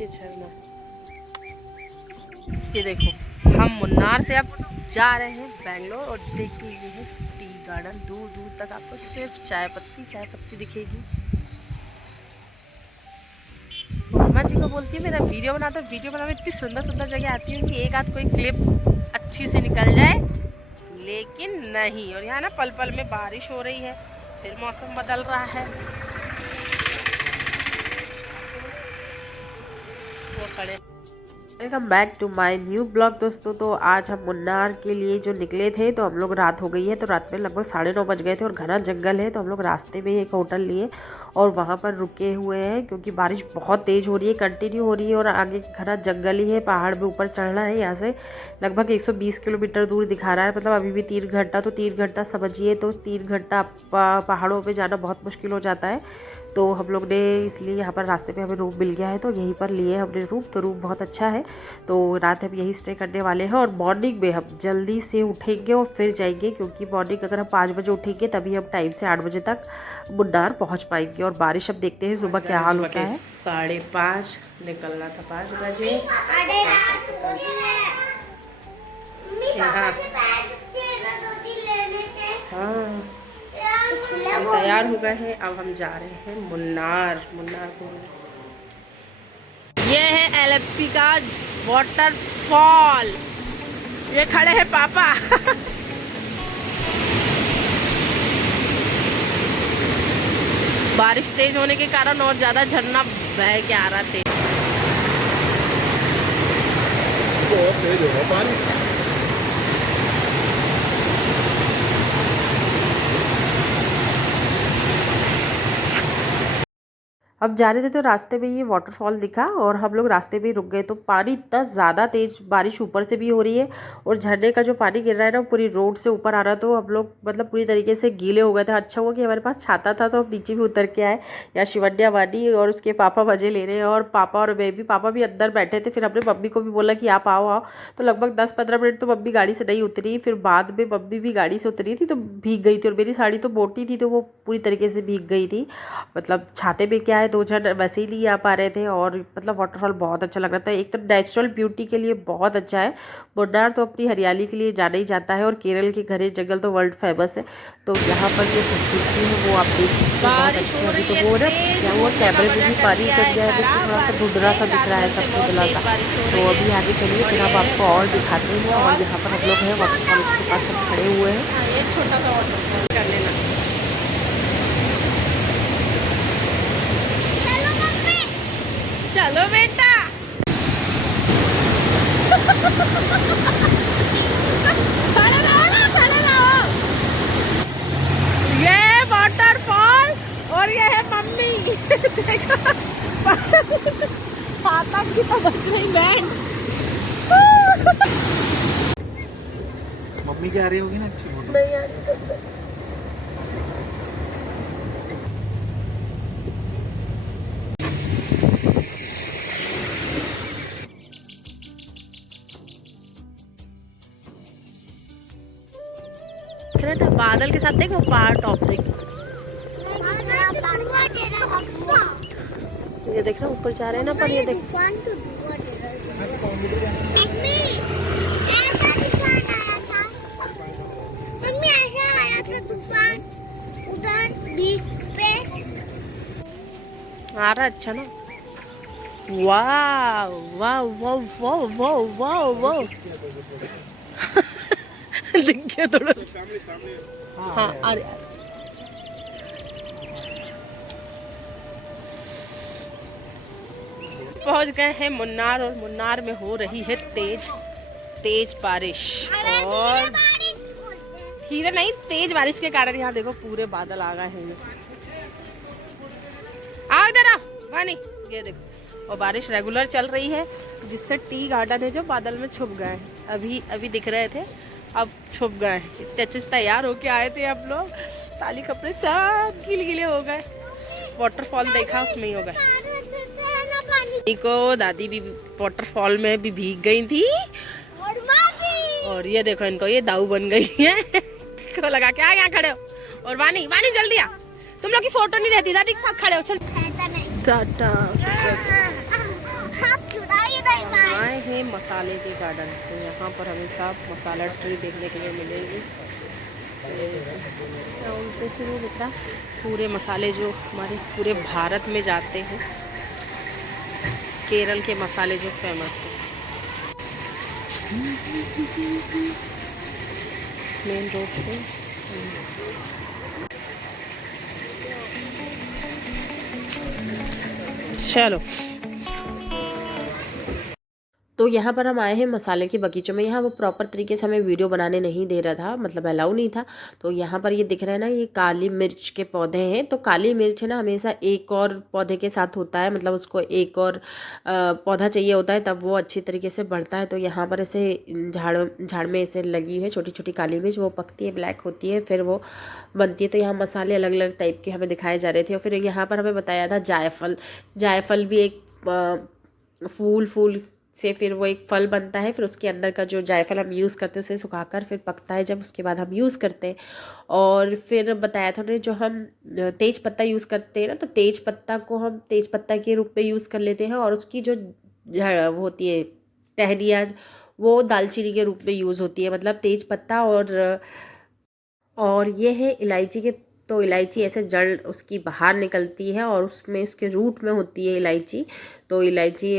नीचे झरना। ये देखो हम मुन्नार से अब जा रहे हैं बेंगलोर और देखिए ये है टी गार्डन। दूर दूर तक आपको सिर्फ चाय पत्ती दिखेगी। मामा जी को बोलती है मेरा वीडियो बना दो, वीडियो बनाने इतनी सुंदर सुंदर जगह आती है कि एक आध कोई क्लिप अच्छी से निकल जाए, लेकिन नहीं। और यहाँ ना पल पल में बारिश हो रही है, फिर मौसम बदल रहा है। वो खड़े। Welcome back to my new blog दोस्तों। तो आज हम मुन्नार के लिए जो निकले थे, तो हम लोग रात हो गई है, तो रात में लगभग 9:30 बज गए थे और घना जंगल है, तो हम लोग रास्ते में एक होटल लिए और वहाँ पर रुके हुए हैं क्योंकि बारिश बहुत तेज़ हो रही है, कंटिन्यू हो रही है और आगे घना जंगल ही है। पहाड़ में ऊपर चढ़ना है, यहाँ से लगभग 120 किलोमीटर दूर दिखा रहा है। मतलब अभी भी 3 घंटा, तो 3 घंटा समझिए, तो 3 घंटा पहाड़ों पर जाना बहुत मुश्किल हो जाता है। तो हम लोग ने इसलिए यहाँ पर रास्ते पे हमें रूम मिल गया है, तो यहीं पर लिए हमने रूम। तो रूम बहुत अच्छा है, तो रात हम यहीं स्टे करने वाले हैं। और मॉर्निंग में हम जल्दी से उठेंगे और फिर जाएंगे, क्योंकि मॉर्निंग अगर हम 5 बजे उठेंगे तभी हम टाइम से 8 बजे तक मुन्नार पहुँच पाएंगे। और बारिश अब देखते हैं सुबह क्या हाल होता है। 5:30 निकलना था, 5 बजे। हाँ, हम तैयार हो गए हैं, अब हम जा रहे हैं मुन्नार को। ये है एलएफपी का वाटरफॉल। ये खड़े हैं पापा। बारिश तेज होने के कारण और ज्यादा झरना बह के आ रहा थे। बहुत तेज हो रहा पानी। अब जा रहे थे तो रास्ते में ये वाटरफॉल दिखा और हम लोग रास्ते में ही रुक गए। तो पानी इतना ज़्यादा तेज, बारिश ऊपर से भी हो रही है और झरने का जो पानी गिर रहा है ना, पूरी रोड से ऊपर आ रहा। तो हम लोग मतलब पूरी तरीके से गीले हो गए थे। अच्छा हुआ कि हमारे पास छाता था, तो हम नीचे भी उतर के आए। या शिवन्या वानी और उसके पापा मजे ले रहे हैं, और पापा और बेबी, पापा भी अंदर बैठे थे। फिर हमने मम्मी को भी बोला कि आप आओ। तो लगभग 10-15 मिनट तो मम्मी गाड़ी से नहीं उतरी। फिर बाद में मम्मी भी गाड़ी से उतरी थी, तो भीग गई थी। और मेरी साड़ी तो मोटी थी, तो वो पूरी तरीके से भीग गई थी। मतलब छाते में क्या है, 2 जन वैसे ही नहीं आ पा रहे थे। और मतलब वाटरफॉल बहुत अच्छा लग रहा था। एक तो नेचुरल ब्यूटी के लिए बहुत अच्छा है। मुन्नार तो अपनी हरियाली के लिए जाना ही जाता है, और केरल के घने जंगल तो वर्ल्ड फेमस है। तो यहाँ पर जो खूबसूरती है वो आप देख सकते हैं, बहुत अच्छी। अभी तो वो ना क्या हुआ, कैमरे में भी पानी चढ़ गया है, तो थोड़ा सा धुंधला सा दिख रहा है, सब धुंधला सा। तो अभी आगे चलिए, फिर हम आपको और दिखाते हैं। और यहाँ पर हम लोग हैं वाटरफॉल के पास, सब खड़े हुए हैं। एक छोटा सा वाटरफॉल कर लेना। चलो बेटा। खड़े रहो ना, खड़े रहो। ये वाटरफॉल और ये है मम्मी। देखो छाता की तो बच रही बहन। मम्मी क्या आ रही होगी ना, अच्छी फोटो नहीं आ रही। बादल के साथ देखो पहाड़ टॉप देख। ये देख रहा ऊपर जा रहे हैं ना, पर ये देख। आ रहा अच्छा ना। वाह वाह वाह वाह वाह वाह वाह। दिख गया थोड़ा। हाँ आ रहा। पहुंच गए हैं मुन्नार, और मुन्नार में हो रही है तेज बारिश। और धीरे नहीं, तेज बारिश के कारण यहाँ देखो पूरे बादल आ गए हैं। आओ इधर आओ वानी, ये देखो। और बारिश रेगुलर चल रही है, जिससे टी गार्डन है जो बादल में छुप गए हैं। अभी दिख रहे थे, अब छुप गए। इतने अच्छे से तैयार होके आए थे हम लोग, साली कपड़े सब गीले हो गए। वाटरफॉल देखा, उसमें ही हो गए। देखो दादी भी वाटरफॉल में भी भीग गई थी, और ये देखो इनको ये दाऊ बन गई है। को लगा क्या यहाँ खड़े हो। और वानी जल्दी आ, तुम लोग की फोटो नहीं रहती, दादी के साथ खड़े हो। चल टाटा। आए हैं मसाले के गार्डन। तो यहाँ पर हमें सब मसाला ट्री देखने के लिए मिलेगी। उल्टे से नहीं दिख रहा, पूरे मसाले जो हमारे पूरे भारत में जाते हैं, केरल के मसाले जो फेमस हैं। मेन रोड से चलो। तो यहाँ पर हम आए हैं मसाले के बगीचों में। यहाँ वो प्रॉपर तरीके से हमें वीडियो बनाने नहीं दे रहा था, मतलब अलाउ नहीं था। तो यहाँ पर ये दिख रहा है ना, ये काली मिर्च के पौधे हैं। तो काली मिर्च है ना, हमेशा एक और पौधे के साथ होता है, मतलब उसको एक और पौधा चाहिए होता है, तब वो अच्छी तरीके से बढ़ता है। तो यहाँ पर ऐसे झाड़ में ऐसे लगी है छोटी छोटी काली मिर्च, वो पकती है, ब्लैक होती है, फिर वो बनती है। तो यहाँ मसाले अलग अलग टाइप के हमें दिखाए जा रहे थे। और फिर यहाँ पर हमें बताया था जायफल। जायफल भी एक फूल से फिर वो एक फल बनता है। फिर उसके अंदर का जो जायफल हम यूज़ करते हैं उसे सुखाकर फिर पकता है, जब उसके बाद हम यूज़ करते हैं। और फिर बताया था उन्होंने, जो हम तेज पत्ता यूज़ करते हैं ना, तो तेज पत्ता को हम तेज पत्ता के रूप में यूज़ कर लेते हैं। और उसकी जो वो होती है टहनियाँ, वो दालचीनी के रूप में यूज़ होती है। मतलब तेज पत्ता और ये है इलायची के। तो इलायची ऐसे जड़ उसकी बाहर निकलती है और उसमें उसके रूट में होती है इलायची। तो इलायची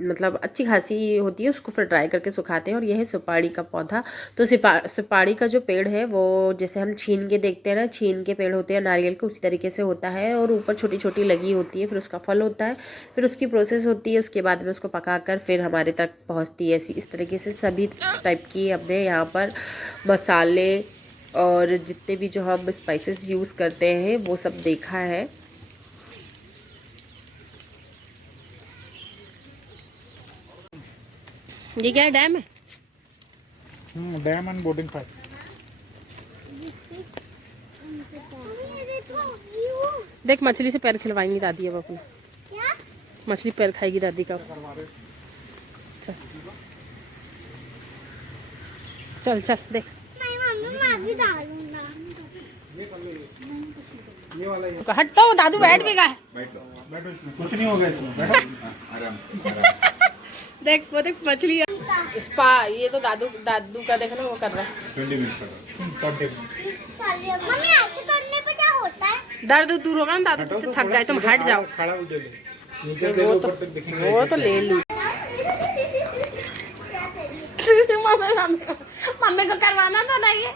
मतलब अच्छी खासी होती है, उसको फिर ड्राई करके सुखाते हैं। और यह है सुपारी का पौधा। तो सुपारी का जो पेड़ है वो जैसे हम छीन के देखते हैं ना, छीन के पेड़ होते हैं नारियल के, उसी तरीके से होता है। और ऊपर छोटी छोटी लगी होती है, फिर उसका फल होता है, फिर उसकी प्रोसेस होती है, उसके बाद में उसको पकाकर फिर हमारे तक पहुँचती है। ऐसी इस तरीके से सभी टाइप की हमने यहाँ पर मसाले और जितने भी जो हम स्पाइसेस यूज़ करते हैं वो सब देखा है। ये क्या डैम है? Dam and boating park. देख मछली से पैर खिलवाएंगी दादी अब अपना। मछली पैर खाएगी दादी का। चल चल चल देख। ये वाला हटता हूँ, दादू बैठ भी गया है। बैठो इसमें, कुछ नहीं हो गया इसमें, बैठो आराम। देख वो देख मछली स्पा। ये तो दादू दादू का देखना वो कर रहा है 20 मिनट मम्मी ऐसे करने पे क्या होता है? दर्द दूर होगा ना दादू, तो थक गए तुम हट जाओ। खड़ा हो जाओ, नीचे से ऊपर तक दिखेंगे। वो तो ले लूँ। मम्मी को करवाना था ना ये।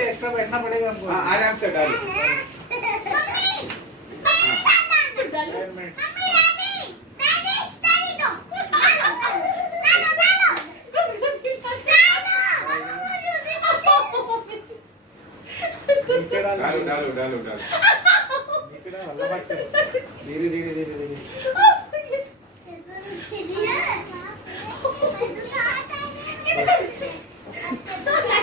एक्स्ट्रा बैठना पड़ेगा हमको। आराम से डालो। नीचे डालो डालो डालो डालो। नीचे डालो, हल्ला मत करो। धीरे धीरे धीरे धीरे।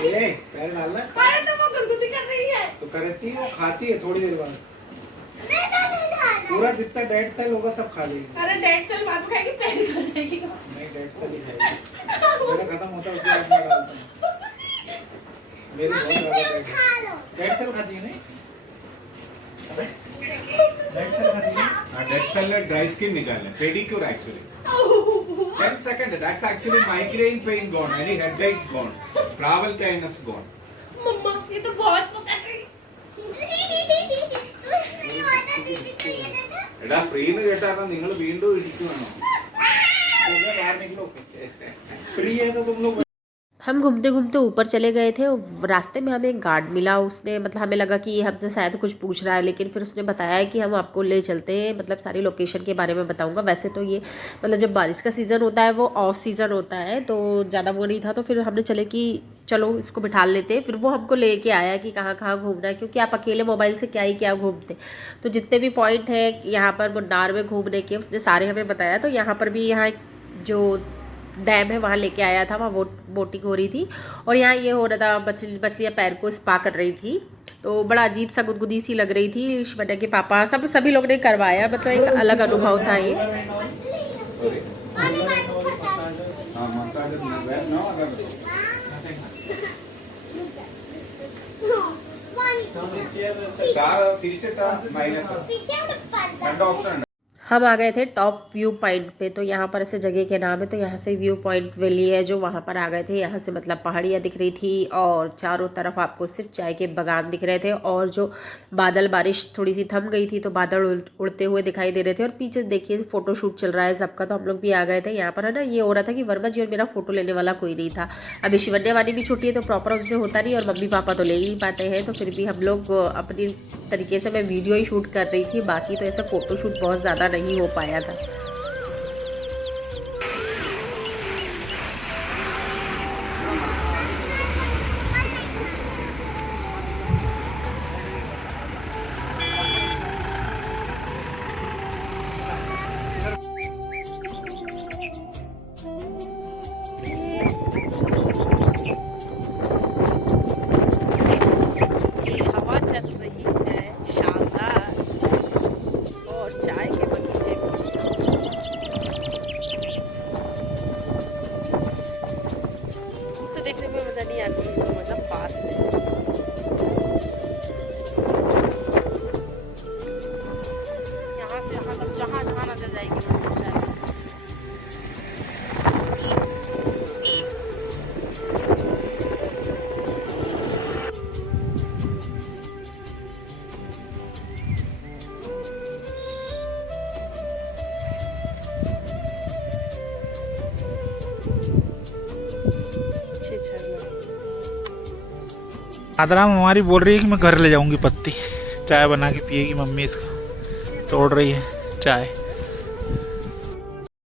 ये पैर डालना। अरे तो वो गुदगुदी कर रही है। तो करती है, वो खाती है थोड़ी देर बाद। पूरा जितना डेड सेल होगा सब खा लेगी। अरे डेड सेल बाद खाएगी, पैर खा जाएगी। नहीं डेड सेल ही खाएगी। मेरा खत्म होता है उसके बाद मैं डालता हूँ। मेरी बहुत ज्यादा डेड सेल खाती है। नहीं डेड सेल खाती है। हाँ डेड सेल में ड्राई स्किन निकालना, pedicure actually 10 seconds. That's actually migraine pain gone, any headache gone, travel tiredness gone. मम्मा ये तो बहुत पकड़ रही। എടാ ഫ്രീന്ന് കേട്ടാ നിങ്ങൾ വീണ്ടും ഇടിക്കുവാണോ? फ्री है तो तुम लोग। हम घूमते घूमते ऊपर चले गए थे और रास्ते में हमें एक गार्ड मिला। उसने मतलब हमें लगा कि ये हमसे शायद कुछ पूछ रहा है, लेकिन फिर उसने बताया कि हम आपको ले चलते हैं, मतलब सारी लोकेशन के बारे में बताऊंगा। वैसे तो ये मतलब जब बारिश का सीज़न होता है वो ऑफ सीज़न होता है, तो ज़्यादा वो नहीं था। तो फिर हमने चले कि चलो इसको बिठा लेते हैं। फिर वो हमको लेके आया कि कहाँ कहाँ घूमना है, क्योंकि आप अकेले मोबाइल से क्या ही क्या घूमते। तो जितने भी पॉइंट है यहाँ पर मुन्नार में घूमने के उसने सारे हमें बताया। तो यहाँ पर भी यहाँ जो डैम है वहाँ लेके आया था, वहाँ बोटिंग हो रही थी। और यहाँ ये हो रहा था, मछलियाँ पैर को स्पा कर रही थी। तो बड़ा अजीब सा गुदगुदी सी लग रही थी। शिवन्या के पापा सभी लोग ने करवाया, मतलब एक अलग अनुभव था ये। हम आ गए थे टॉप व्यू पॉइंट पे, तो यहाँ पर ऐसे जगह के नाम है, तो यहाँ से व्यू पॉइंट वैली है जो वहाँ पर आ गए थे। यहाँ से मतलब पहाड़ियाँ दिख रही थी और चारों तरफ आपको सिर्फ चाय के बागान दिख रहे थे, और जो बादल, बारिश थोड़ी सी थम गई थी तो बादल उड़ते हुए दिखाई दे रहे थे। और पीछे देखिए फोटोशूट चल रहा है सबका, तो हम लोग भी आ गए थे। यहाँ पर है ना, ये हो रहा था कि वर्मा जी और मेरा फोटो लेने वाला कोई नहीं था। अभी शिवन्या वाली भी छोटी है तो प्रॉपर उनसे होता नहीं, और मम्मी पापा तो ले ही नहीं पाते हैं, तो फिर भी हम लोग अपनी तरीके से, मैं वीडियो ही शूट कर रही थी, बाकी तो ऐसा फोटोशूट बहुत ज़्यादा नहीं हो पाया था। आदराम हमारी बोल रही है कि मैं घर ले जाऊंगी पत्ती, चाय बना के पिएगी मम्मी, इसका तोड़ रही है चाय।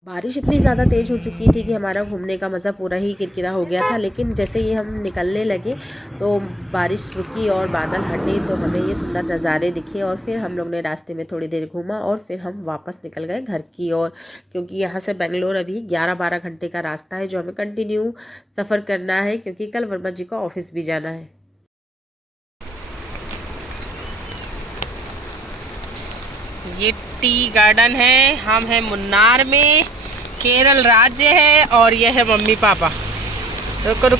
बारिश इतनी ज़्यादा तेज़ हो चुकी थी कि हमारा घूमने का मज़ा पूरा ही किरकिरा हो गया था। लेकिन जैसे ही हम निकलने लगे तो बारिश रुकी और बादल हटे, तो हमें ये सुंदर नज़ारे दिखे, और फिर हम लोग ने रास्ते में थोड़ी देर घूमा और फिर हम वापस निकल गए घर की ओर, क्योंकि यहाँ से बेंगलोर अभी 11-12 घंटे का रास्ता है जो हमें कंटिन्यू सफ़र करना है, क्योंकि कल वर्मा जी को ऑफिस भी जाना है। ये टी गार्डन है, हम हैं मुन्नार में, केरल राज्य है, और ये है मम्मी पापा। रुको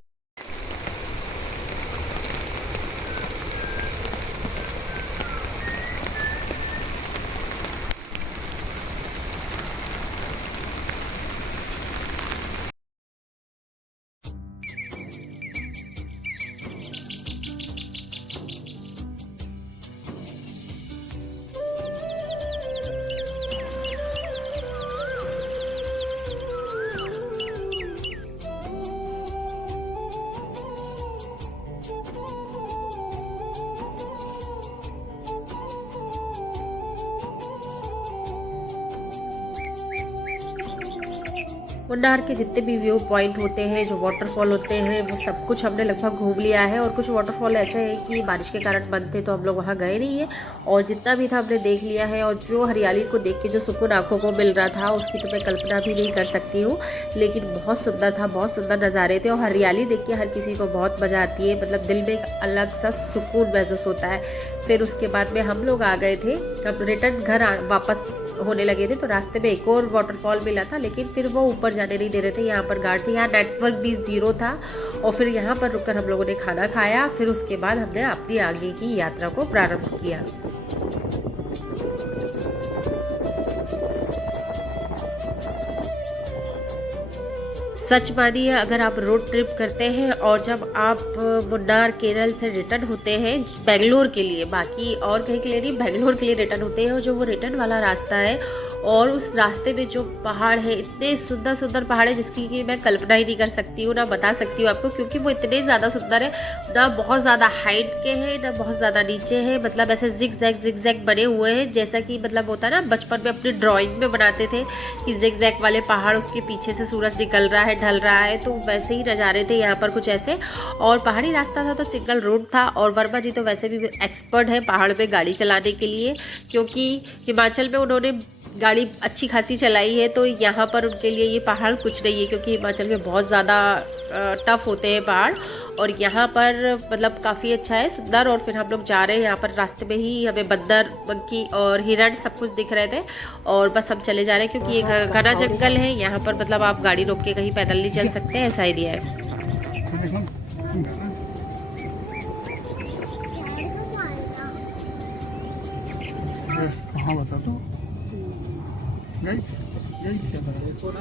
मुन्नार के जितने भी व्यू पॉइंट होते हैं, जो वाटरफॉल होते हैं, वो सब कुछ हमने लगभग घूम लिया है। और कुछ वाटरफॉल ऐसे हैं कि बारिश के कारण बंद थे तो हम लोग वहाँ गए नहीं है, और जितना भी था हमने देख लिया है। और जो हरियाली को देख के जो सुकून आँखों को मिल रहा था उसकी तो मैं कल्पना भी नहीं कर सकती हूँ, लेकिन बहुत सुंदर था, बहुत सुंदर नज़ारे थे। और हरियाली देख के हर किसी को बहुत मज़ा आती है, मतलब दिल में एक अलग सा सुकून महसूस होता है। फिर उसके बाद में हम लोग आ गए थे, अब रिटर्न घर वापस होने लगे थे, तो रास्ते में एक और वाटरफॉल मिला था, लेकिन फिर वो ऊपर जाने नहीं दे रहे थे। यहाँ पर गार्ड थे, यहाँ नेटवर्क भी ज़ीरो था, और फिर यहाँ पर रुककर हम लोगों ने खाना खाया। फिर उसके बाद हमने अपनी आगे की यात्रा को प्रारंभ किया। सच मानिए, अगर आप रोड ट्रिप करते हैं और जब आप मुन्नार केरल से रिटर्न होते हैं बेंगलोर के लिए, बाकी और कहीं के लिए नहीं, बेंगलोर के लिए रिटर्न होते हैं, और जो वो रिटर्न वाला रास्ता है और उस रास्ते में जो पहाड़ है, इतने सुंदर सुंदर पहाड़ है जिसकी कि मैं कल्पना ही नहीं कर सकती हूँ, ना बता सकती हूँ आपको, क्योंकि वो इतने ज़्यादा सुंदर है, ना बहुत ज़्यादा हाइट के हैं ना बहुत ज़्यादा नीचे है, मतलब ऐसे जिग जैग बने हुए हैं, जैसा कि मतलब होता है ना बचपन में अपनी ड्राइंग में बनाते थे कि जिग जैग वाले पहाड़, उसके पीछे से सूरज निकल रहा है, ढल रहा है, तो वैसे ही नज़ारे थे यहाँ पर कुछ ऐसे। और पहाड़ी रास्ता था तो सिंगल रोड था, और वर्मा जी तो वैसे भी एक्सपर्ट है पहाड़ पे गाड़ी चलाने के लिए, क्योंकि हिमाचल में उन्होंने गाड़ी अच्छी खासी चलाई है, तो यहाँ पर उनके लिए ये पहाड़ कुछ नहीं है, क्योंकि हिमाचल के बहुत ज़्यादा टफ होते हैं पहाड़। और यहाँ पर मतलब काफ़ी अच्छा है, सुंदर। और फिर हम लोग जा रहे हैं, यहाँ पर रास्ते में ही हमें बंदर, मंकी और हिरण सब कुछ दिख रहे थे। और बस हम चले जा रहे हैं, क्योंकि ये घना जंगल है यहाँ पर, मतलब आप गाड़ी रोक के कहीं पैदल नहीं चल सकते, ऐसा एरिया है। हाँ बता तो गई क्या था देखो ना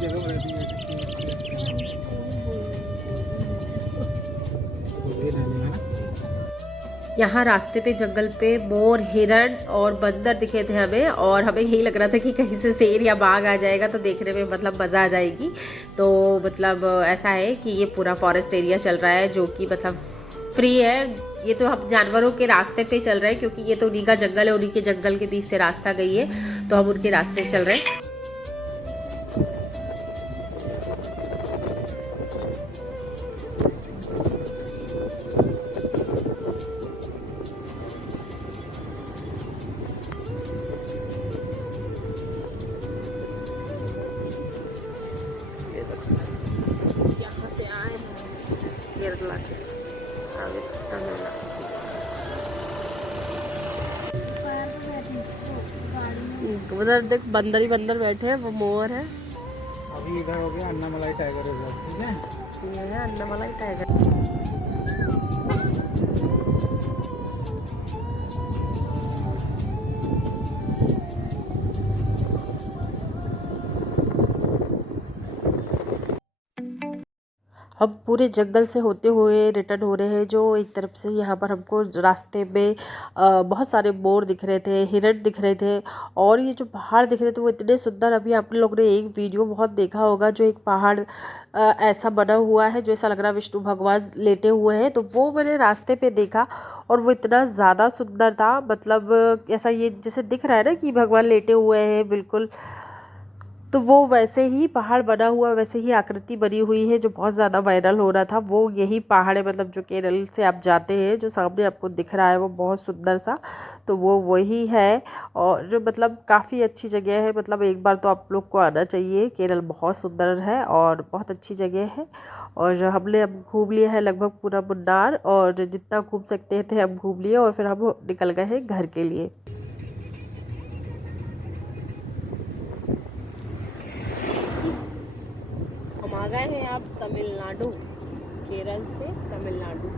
जगह रहती है। यहाँ रास्ते पे जंगल पे मोर, हिरण और बंदर दिखे थे हमें, और हमें यही लग रहा था कि कहीं से शेर या बाघ आ जाएगा तो देखने में मतलब मज़ा आ जाएगी। तो मतलब ऐसा है कि ये पूरा फॉरेस्ट एरिया चल रहा है, जो कि मतलब फ्री है। ये तो हम जानवरों के रास्ते पे चल रहे हैं, क्योंकि ये तो उन्हीं का जंगल है, उन्हीं के जंगल के बीच से रास्ता गई है, तो हम उनके रास्ते चल रहे हैं। यहाँ से आए हैं केरला के, आगे तमिलनाडु। उधर देख बंदर ही बंदर बैठे हैं, वो मोर है। अभी इधर हो गया अन्नामलाई टाइगर रिजर्व, ठीक है। ये है अन्नामलाई टाइगर। हम पूरे जंगल से होते हुए रिटर्न हो रहे हैं, जो एक तरफ से यहाँ पर हमको रास्ते में बहुत सारे मोर दिख रहे थे, हिरण दिख रहे थे, और ये जो पहाड़ दिख रहे थे वो इतने सुंदर। अभी आप लोग ने एक वीडियो बहुत देखा होगा, जो एक पहाड़ ऐसा बना हुआ है जो ऐसा लग रहा है विष्णु भगवान लेटे हुए हैं, तो वो मैंने रास्ते पे देखा और वो इतना ज़्यादा सुंदर था। मतलब ऐसा ये जैसे दिख रहा है ना कि भगवान लेटे हुए हैं बिल्कुल, तो वो वैसे ही पहाड़ बना हुआ, वैसे ही आकृति बनी हुई है, जो बहुत ज़्यादा वायरल हो रहा था। वो यही पहाड़ है, मतलब जो केरल से आप जाते हैं, जो सामने आपको दिख रहा है वो बहुत सुंदर सा, तो वो वही है। और जो मतलब काफ़ी अच्छी जगह है, मतलब एक बार तो आप लोग को आना चाहिए। केरल बहुत सुंदर है और बहुत अच्छी जगह है। और हमने अब घूम लिया है लगभग पूरा मुन्नार, और जितना घूम सकते थे हम घूम लिए, और फिर हम निकल गए हैं घर के लिए। हम आ गए हैं आप तमिलनाडु, केरल से तमिलनाडु।